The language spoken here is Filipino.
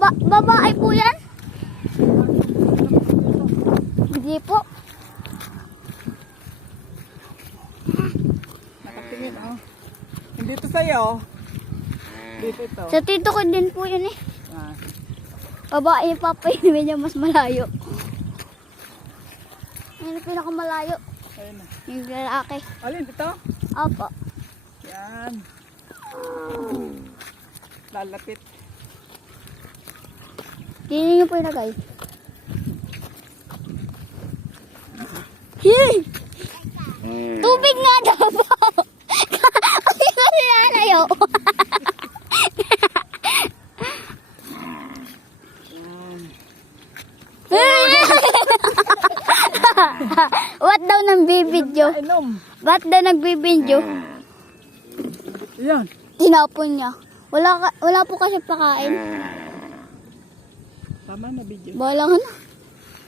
babae po yan? Hindi po. Nakatingin, oh. Hindi to sa'yo. Dito ito. Sa tito ko din po yun eh. Ah. Babae yung papainumin niya mas malayo. Yan ang pinakamalayo. Ayun na. Yung lalaki. Alin, ito? Opo. Yan. Lalapit. Hindi niyo po ilagay. Hey! Tubig nga daw po! Kasi kasi lalayo. What daw nang bibidyo? Inom. Ba't daw nagbibidyo? Yan. Tinapon niya. Wala po kasi pakain. Tama na video. Bahala ka na.